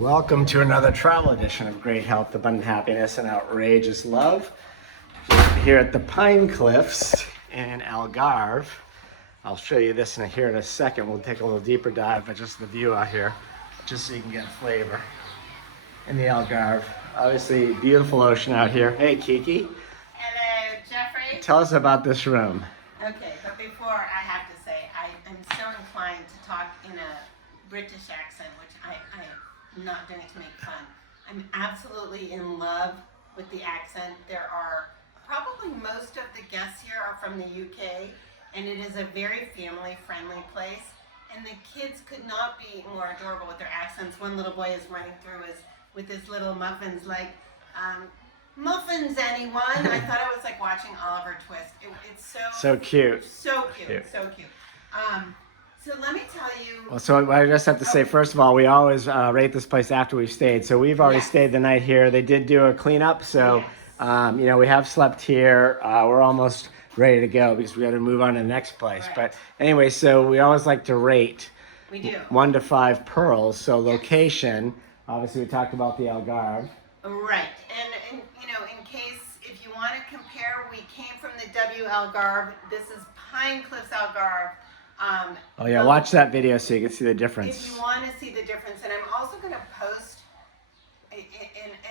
Welcome to another travel edition of Great Health, Abundant Happiness, and Outrageous Love. Just here at the Pine Cliffs in Algarve. I'll show you this here in a second. We'll take a little deeper dive, but just the view out here, just so you can get a flavor in the Algarve. Obviously, beautiful ocean out here. Hey, Kiki. Hello, Jeffrey. Tell us about this room. Okay, but before I have to say, I'm so inclined to talk in a British accent, which I'm not doing it to make fun. I'm absolutely in love with the accent. There are probably most of the guests here are from the UK, and it is a very family-friendly place. And the kids could not be more adorable with their accents. One little boy is running through with his little muffins, like, muffins, anyone? I thought I was like watching Oliver Twist. It's So cute. so cute. So let me tell you. Well, so I just have to say, first of all, we always rate this place after we've stayed. So we've already stayed the night here. They did do a cleanup, so we have slept here. We're almost ready to go because we got to move on to the next place. Right. But anyway, so we always like to rate. We do. 1 to 5 pearls. So location. Obviously, we talked about the Algarve. Right, and in case if you want to compare, we came from the Algarve. This is Pine Cliffs Algarve. Oh yeah, watch that video so you can see the difference. If you want to see the difference, and I'm also going to post an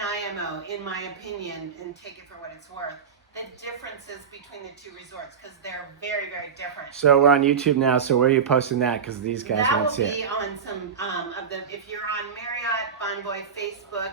IMO, in my opinion, and take it for what it's worth, the differences between the two resorts, because they're very, very different. So we're on YouTube now, so where are you posting that? Because these guys won't see it. That will be on some of the, if you're on Marriott, Bonvoy, Facebook,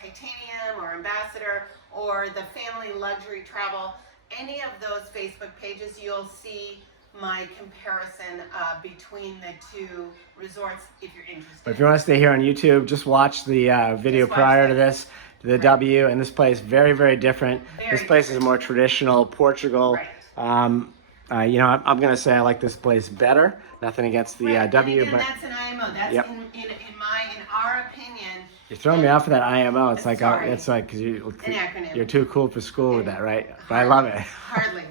Titanium, or Ambassador, or the Family Luxury Travel, any of those Facebook pages, you'll see my comparison between the two resorts if you're interested. But if you want to stay here on YouTube, just watch the video prior to this, to the W, and this place, very, very different. This place is more traditional Portugal. Right. I'm going to say I like this place better. Nothing against the W, and again, but that's an IMO. That's in our opinion. You're throwing me off of that IMO. It's like sorry. It's like because An acronym. you're too cool for school with that, right? But I love it. Hardly.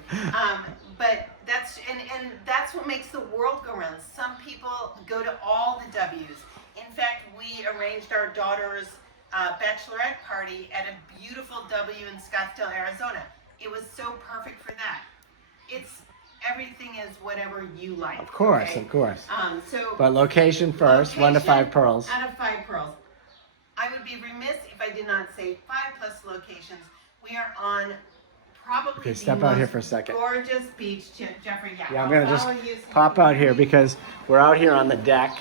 But that's and that's what makes the world go round. Some people go to all the W's. In fact, we arranged our daughter's bachelorette party at a beautiful W in Scottsdale, Arizona. It was so perfect for that. Everything is whatever you like. Of course, okay? of course. But location first, 1 to 5 pearls. Out of 5 pearls. I would be remiss if I did not say 5+ locations. We are on probably Okay, step out here for a second. Gorgeous beach, Jeffrey. Yeah, I'm gonna just pop out here because we're out here on the deck.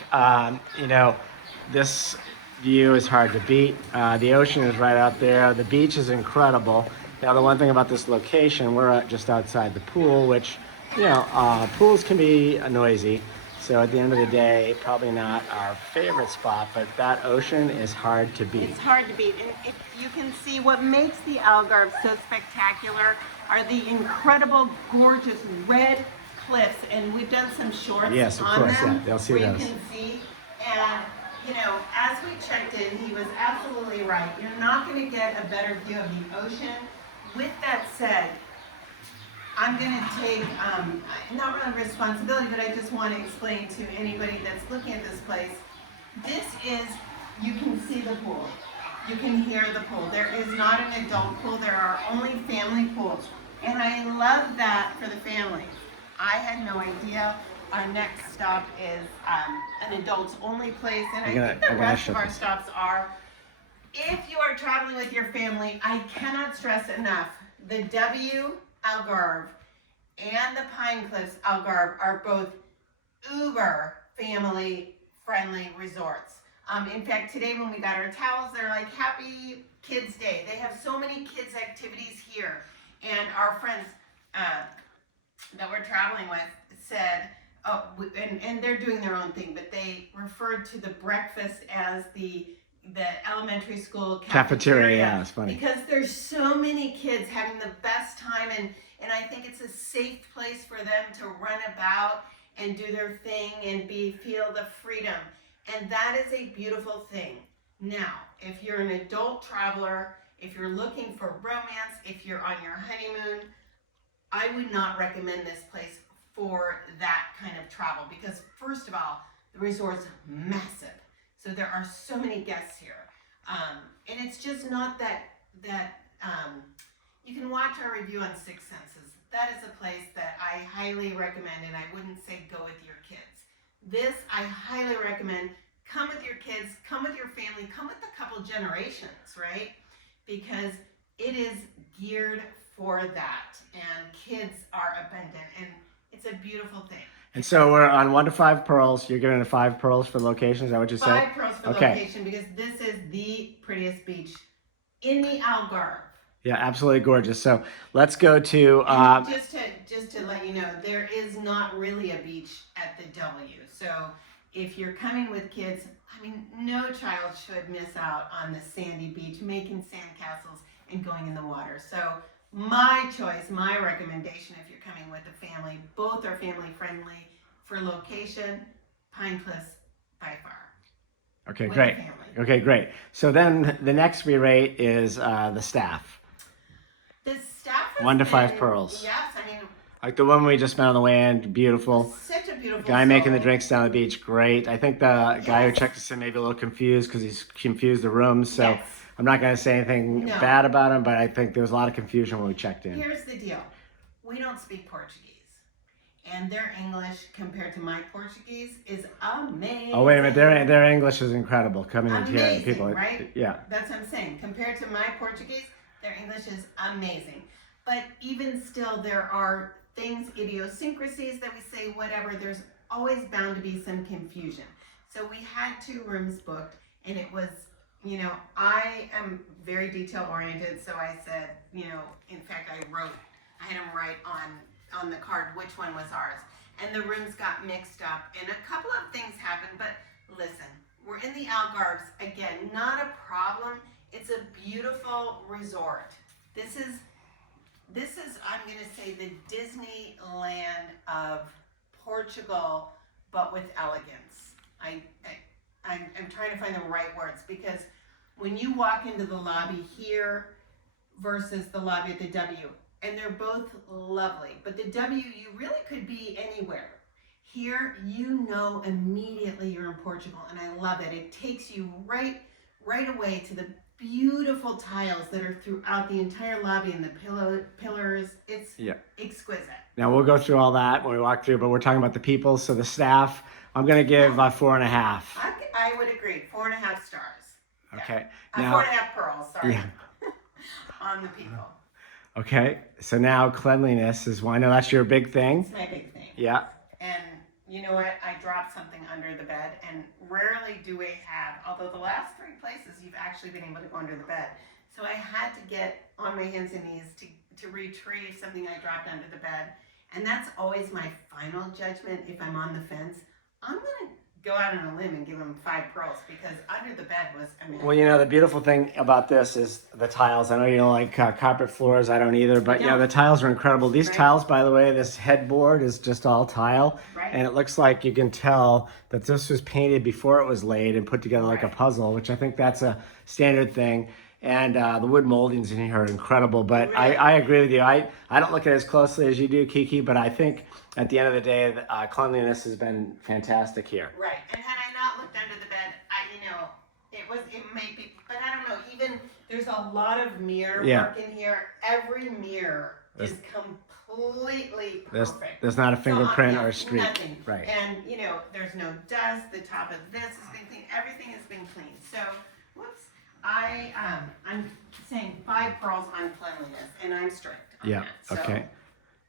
This view is hard to beat. The ocean is right out there. The beach is incredible. Now, the one thing about this location, we're just outside the pool, which, pools can be noisy. So at the end of the day, probably not our favorite spot, but that ocean is hard to beat. It's hard to beat. And if you can see, what makes the Algarve so spectacular are the incredible, gorgeous red cliffs. And we've done some shorts on them. Yes, of course, yeah, they'll see where those. you can see. And, as we checked in, he was absolutely right. You're not going to get a better view of the ocean. With that said, I'm going to take, not really responsibility, but I just want to explain to anybody that's looking at this place. This is, you can see the pool. You can hear the pool. There is not an adult pool. There are only family pools. And I love that for the family. I had no idea. Our next stop is an adults only place. And I think the rest of our stops are. If you are traveling with your family, I cannot stress enough, the W Algarve and the Pine Cliffs Algarve are both uber family-friendly resorts. In fact, today when we got our towels, they're like, Happy Kids Day. They have so many kids activities here. And our friends that we're traveling with said, and they're doing their own thing, but they referred to the breakfast as the elementary school cafeteria. Yeah, it's funny. Because there's so many kids having the best time, and I think it's a safe place for them to run about and do their thing and feel the freedom. And that is a beautiful thing. Now, if you're an adult traveler, if you're looking for romance, if you're on your honeymoon, I would not recommend this place for that kind of travel because, first of all, the resort's massive. So there are so many guests here. And it's just not that you can watch our review on Six Senses. That is a place that I highly recommend, and I wouldn't say go with your kids. This, I highly recommend. Come with your kids, come with your family, come with a couple generations, right? Because it is geared for that, and kids are abundant, and it's a beautiful thing. And so we're on 1 to 5 pearls. You're giving it 5 pearls for location. Is that what you said? 5 pearls for Okay. location, because this is the prettiest beach in the Algarve. Yeah, absolutely gorgeous. So let's go to. Just to let you know, there is not really a beach at the W. So if you're coming with kids, I mean, no child should miss out on the sandy beach, making sandcastles and going in the water. So my choice, my recommendation, if you're coming with a family, both are family friendly. For location, Pine Cliffs by far. Okay, with great. the family. Okay, great. So then the next we rate is the staff. The staff has 1 to 5 been- pearls. Yes, I mean, Like the one we just met on the way in, beautiful. such a beautiful Guy making the soul. drinks down the beach, great. I think the guy who Yes. checked us in may be a little confused because he's confused the rooms. So Yes. I'm not going to say anything No. bad about him, but I think there was a lot of confusion when we checked in. Here's the deal. We don't speak Portuguese. And their English compared to my Portuguese is amazing. Oh, wait a minute. Their English is incredible coming in here. Amazing, People, right? Yeah. That's what I'm saying. Compared to my Portuguese, their English is amazing. But even still, there are things, idiosyncrasies that we say, whatever. There's always bound to be some confusion. So we had 2 rooms booked, and it was, you know, I am very detail oriented. So I said, you know, in fact, I had him write on the card which one was ours. And the rooms got mixed up, and a couple of things happened. But listen, we're in the Algarves. Again, not a problem. It's a beautiful resort. This is, I'm going to say, the Disneyland of Portugal, but with elegance. I'm trying to find the right words, because when you walk into the lobby here versus the lobby at the W, and they're both lovely, but the W, you really could be anywhere. Here, you know immediately you're in Portugal, and I love it. It takes you right away to the beautiful tiles that are throughout the entire lobby and the pillars. It's exquisite. Now we'll go through all that when we walk through, but we're talking about the people. So the staff, I'm going to give 4.5. I would agree. 4.5 stars. Okay. Yeah. Now, 4.5 pearls, sorry. Yeah. On the people. Okay. So now cleanliness is one. I know that's your big thing. It's my big thing. Yeah. And you know what? I dropped something under the bed, and rarely do we have, although the last 3 places you've actually been able to go under the bed. So I had to get on my hands and knees to retrieve something I dropped under the bed. And that's always my final judgment if I'm on the fence. I'm going to go out on a limb and give them 5 pearls, because under the bed was amazing. Well, you know, the beautiful thing about this is the tiles. I know you don't like carpet floors. I don't either. But, yeah, the tiles are incredible. These tiles, by the way, this headboard is just all tile. Right. And it looks like you can tell that this was painted before it was laid and put together like a puzzle, which I think that's a standard thing. And the wood moldings in here are incredible. But Really? I agree with you. I don't look at it as closely as you do, Kiki, but I think at the end of the day, cleanliness has been fantastic here. Right. And had I not looked under the bed, it may be, but I don't know, even there's a lot of mirror work in here. Every mirror is completely perfect. There's not a fingerprint or a streak. Nothing. Right. And, you know, there's no dust. The top of this has been cleaned. Everything has been cleaned. So, whoops. I'm saying 5 pearls on cleanliness, and I'm strict on that. So, okay.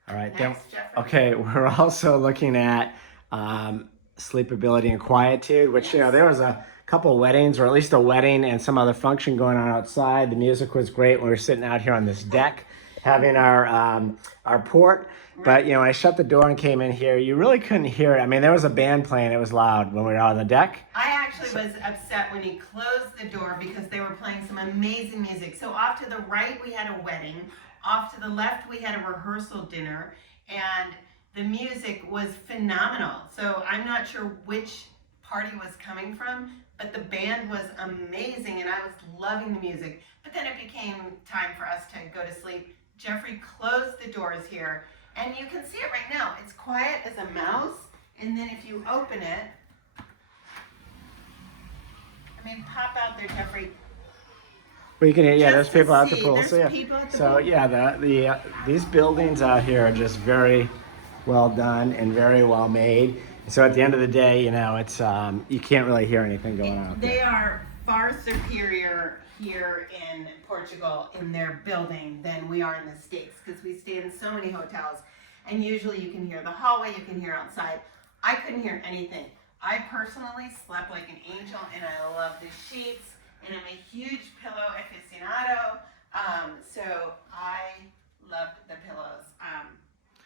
All right. next, Jeffrey. Okay, we're also looking at sleepability and quietude, which, you know, there was a couple of weddings, or at least a wedding and some other function going on outside. The music was great when we were sitting out here on this deck having our port. But, you know, when I shut the door and came in here, you really couldn't hear it. I mean, there was a band playing. It was loud when we were out on the deck. I actually was upset when he closed the door, because they were playing some amazing music. So off to the right, we had a wedding. Off to the left, we had a rehearsal dinner. And the music was phenomenal. So I'm not sure which party was coming from, but the band was amazing, and I was loving the music. But then it became time for us to go to sleep. Jeffrey closed the doors here, and you can see it right now. It's quiet as a mouse, and then if you open it, Can we pop out there, Jeffrey? Well, you can hear, yeah, Just there's people to at the see, pool. there's So yeah, people at the so pool. yeah, these buildings out here are just very well done and very well made. So at the end of the day, you know, it's you can't really hear anything going on out They there. are far superior here in Portugal in their building than we are in the States, because we stay in so many hotels, and usually you can hear the hallway, you can hear outside. I couldn't hear anything. I personally slept like an angel, and I love the sheets, and I'm a huge pillow aficionado, so I loved the pillows.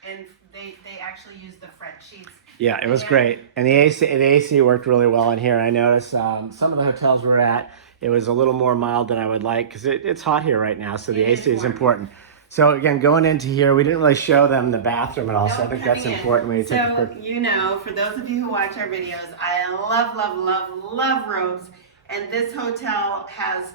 And they actually use the French sheets. Yeah, it was And great, and the AC worked really well in here. I noticed some of the hotels we're at, it was a little more mild than I would like because it's hot here right now, so the It is AC is warm. important. So again, going into here, we didn't really show them the bathroom at all, so I No, think that's coming in. important when you take a So, quick. you know, for those of you who watch our videos, I love, love, love, love robes. And this hotel has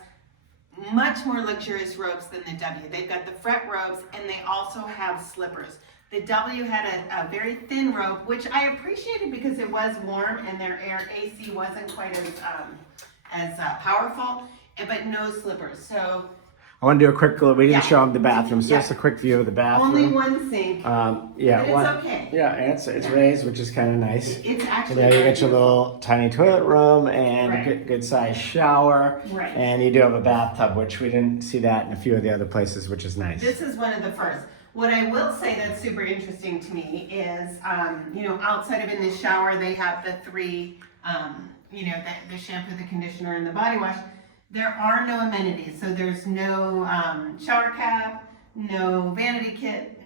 much more luxurious robes than the W. They've got the fret robes, and they also have slippers. The W had a very thin robe, which I appreciated because it was warm and their AC wasn't quite as powerful, but no slippers. So I want to do a quick. We didn't Yeah. show them the bathroom, so Yeah. just a quick view of the bathroom. only one sink. Yeah, But it's okay. Yeah, and it's raised, which is kind of nice. It's And actually there you very get your little tiny toilet room and Right. a good sized shower. Right. And you do have a bathtub, which we didn't see that in a few of the other places, which is nice. This is one of the first. What I will say that's super interesting to me is, you know, outside of in the shower, they have the three, you know, the shampoo, the conditioner, and the body wash. There are no amenities. So there's no shower cap, no vanity kit,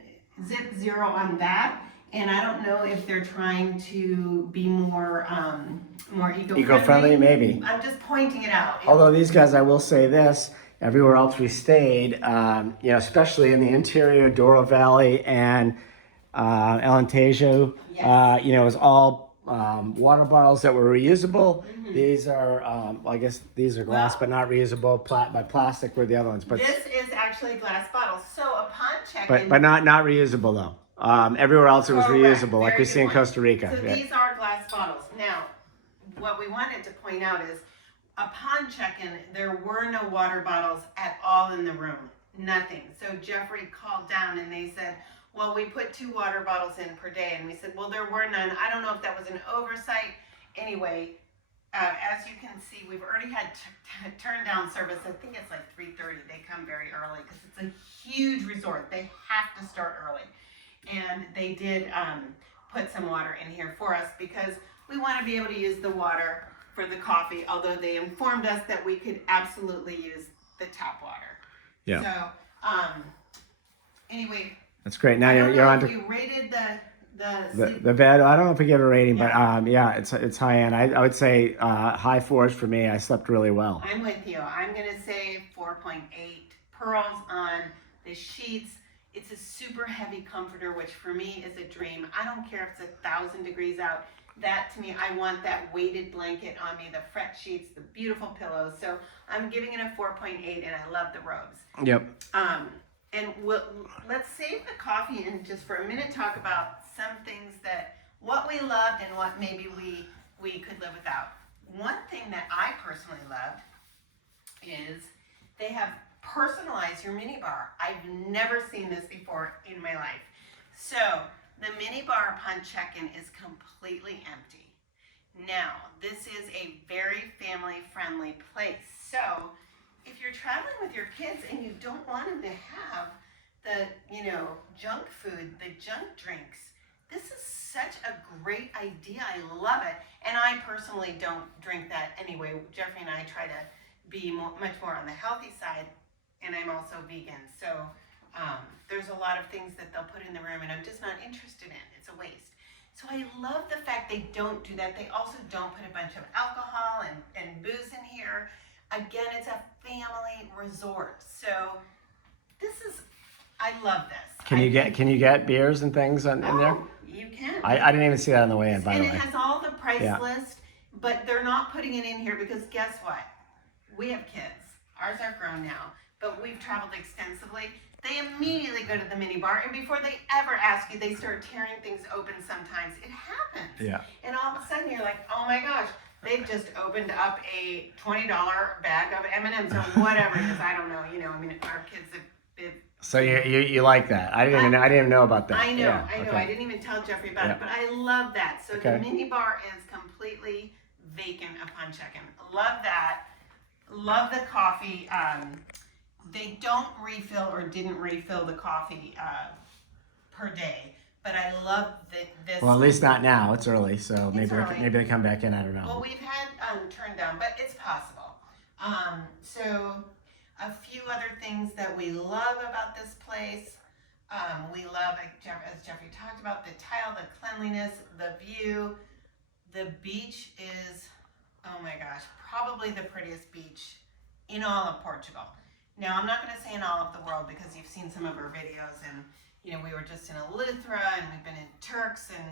zip zero on that. And I don't know if they're trying to be more eco-friendly. Eco-friendly, maybe. I'm just pointing it out. Although these guys, I will say this, everywhere else we stayed, you know, especially in the interior, Douro Valley and Alentejo, Yes. you know, it was all water bottles that were reusable. These are, well, I guess these are glass, Well- but not reusable. By plastic were the other ones, but This is actually a glass bottle. So upon check-in, but not reusable though. Everywhere else it was Correct. reusable, like Very we good see in point. Costa Rica. So Yeah. these are glass bottles. Now, what we wanted to point out is, upon check-in, there were no water bottles at all in the room. Nothing. So Jeffrey called down and they said, well, we put 2 water bottles in per day. And we said, well, there were none. I don't know if that was an oversight. Anyway, as you can see, we've already had turn down service. I think it's like 3:30. They come very early because it's a huge resort. They have to start early. And they did put some water in here for us because we want to be able to use the water for the coffee, although they informed us that we could absolutely use the tap water. Yeah. So, anyway, That's great. Now I don't you're know on if to you rated the sleep. the bed. I don't know if we give it a rating, Yeah. but yeah, it's high end. I would say high 4s for me. I slept really well. I'm with you. I'm going to say 4.8 pearls on the sheets. It's a super heavy comforter, which for me is a dream. I don't care if it's 1,000 degrees out. That to me, I want that weighted blanket on me, the fret sheets, the beautiful pillows. So I'm giving it a 4.8, and I love the robes. Yep. And let's save the coffee and just for a minute talk about some things that what we loved and what maybe we could live without. One thing that I personally loved is they have personalized your minibar. I've never seen this before in my life. So the minibar upon check-in is completely empty. Now, this is a very family-friendly place. So if you're traveling with your kids and you don't want them to have the, you know, junk food, the junk drinks, this is such a great idea. I love it. And I personally don't drink that anyway. Jeffrey and I try to be much more on the healthy side, and I'm also vegan. So there's a lot of things that they'll put in the room and I'm just not interested in. It's a waste. So I love the fact they don't do that. They also don't put a bunch of alcohol and booze in here. Again, it's a family resort. So this is, I love this. Can you get beers and things in there? You can. I didn't even see that on the way in, by the And way. it has all the price Yeah. list, but they're not putting it in here because guess what? We have kids. Ours are grown now, but we've traveled extensively. They immediately go to the minibar, and before they ever ask you, they start tearing things open sometimes. It happens. Yeah. And all of a sudden you're like, oh my gosh, they've just opened up a $20 bag of M&Ms or whatever it is. I don't know. You know, I mean, our kids have. So you like that? I didn't even know about that. I know, Yeah, I know. okay. I didn't even tell Jeffrey about Yeah. it, but I love that. So Okay. the minibar is completely vacant upon check-in. Love that. Love the coffee. They don't refill or didn't refill the coffee per day, but I love this. Well, at least not now. It's early, so maybe early. maybe they come back in. I don't know. Well, we've had turned down, but it's possible. So a few other things that we love about this place. We love, as Jeffrey talked about, the tile, the cleanliness, the view. The beach is, oh my gosh, probably the prettiest beach in all of Portugal. Now, I'm not going to say in all of the world because you've seen some of our videos, and you know, we were just in Eleuthera, and we've been in Turks, and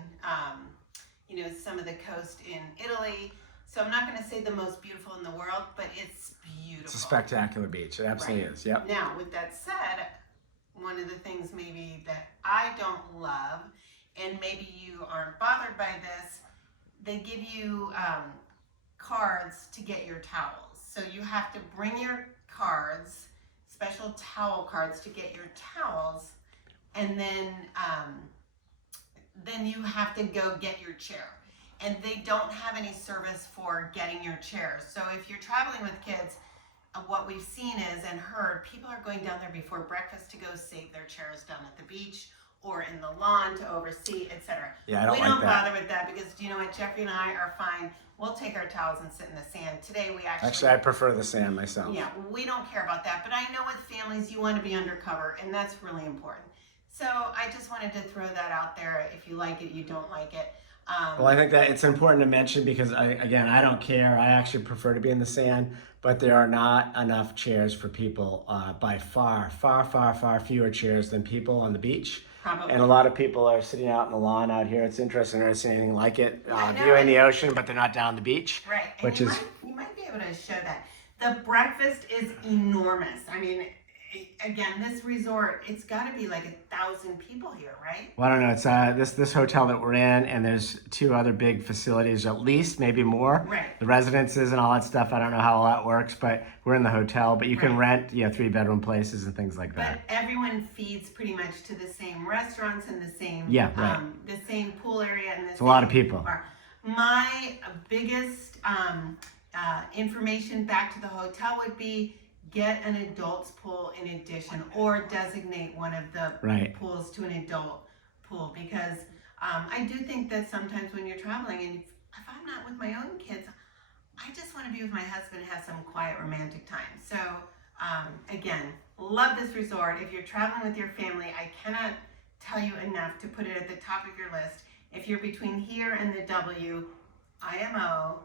you know, some of the coast in Italy. So I'm not going to say the most beautiful in the world, but it's beautiful. It's a spectacular beach. It absolutely is. Yep. Now, with that said, one of the things maybe that I don't love, and maybe you aren't bothered by this, they give you cards to get your towels. So you have to bring your cards, special towel cards to get your towels, and then you have to go get your chair. And they don't have any service for getting your chair. So if you're traveling with kids, what we've seen is and heard, people are going down there before breakfast to go save their chairs down at the beach or in the lawn to oversee, etc. Yeah, I don't we like don't that. bother with that because, you know what, Jeffrey and I are fine. We'll take our towels and sit in the sand. Today we Actually, I prefer the sand myself. yeah, we don't care about that. But I know with families, you want to be undercover, and that's really important. So I just wanted to throw that out there. If you like it, you don't like it. Well, I think that it's important to mention because, I don't care. I actually prefer to be in the sand, but there are not enough chairs for people by far fewer chairs than people on the beach. Probably. And a lot of people are sitting out in the lawn out here. It's interesting. I've never seen anything like it. I know. Viewing the ocean, but they're not down the beach. Right. And Which is you might be able to show that. The breakfast is enormous. I mean, again, this resort, it's got to be like 1,000 people here, right? Well, I don't know. It's this hotel that we're in, and there's two other big facilities, at least, maybe more. Right. The residences and all that stuff. I don't know how all that works, but we're in the hotel. But you can rent, 3-bedroom places and things like that. But everyone feeds pretty much to the same restaurants and the same the same pool area and It's a lot of people. bar. My biggest information back to the hotel would be get an adult's pool in addition, or designate one of the pools to an adult pool, because I do think that sometimes when you're traveling, and if I'm not with my own kids, I just want to be with my husband and have some quiet romantic time. So again, love this resort. If you're traveling with your family, I cannot tell you enough to put it at the top of your list. If you're between here and the W, IMO,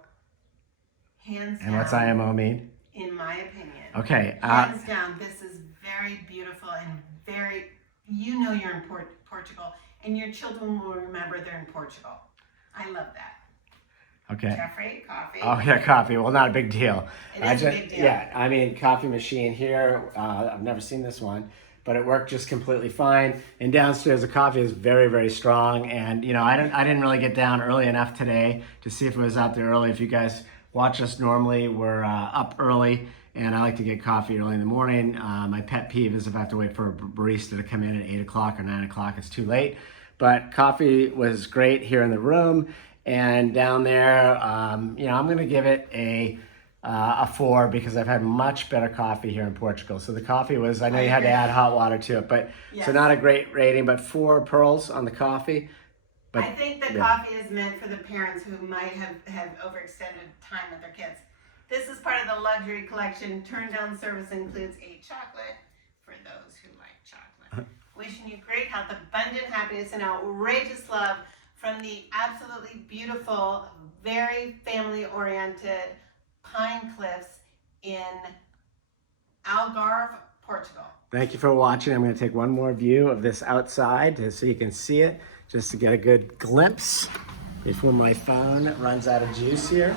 hands down. And what's IMO mean? In my opinion. Okay. Hands down, this is very beautiful and very, you're in Portugal, and your children will remember they're in Portugal. I love that. Okay. Jeffrey, coffee. Oh, yeah, coffee. Well, not a big deal. It is a big deal. Yeah, I mean, coffee machine here. I've never seen this one, but it worked just completely fine. And downstairs, the coffee is very, very strong. And, I didn't really get down early enough today to see if it was out there early. If you guys watch us normally, we're up early, and I like to get coffee early in the morning. My pet peeve is if I have to wait for a barista to come in at 8 o'clock or 9 o'clock, it's too late. But coffee was great here in the room, and down there, I'm going to give it a 4 because I've had much better coffee here in Portugal. So the coffee was, I know you had to add hot water to it, but so not a great rating, but 4 pearls on the coffee. But, I think the coffee is meant for the parents who might have overextended time with their kids. This is part of the luxury collection. Turn down service includes a chocolate for those who like chocolate. Wishing you great health, abundant happiness, and outrageous love from the absolutely beautiful, very family-oriented Pine Cliffs in Algarve, Portugal. Thank you for watching. I'm going to take one more view of this outside so you can see it, just to get a good glimpse before my phone runs out of juice here.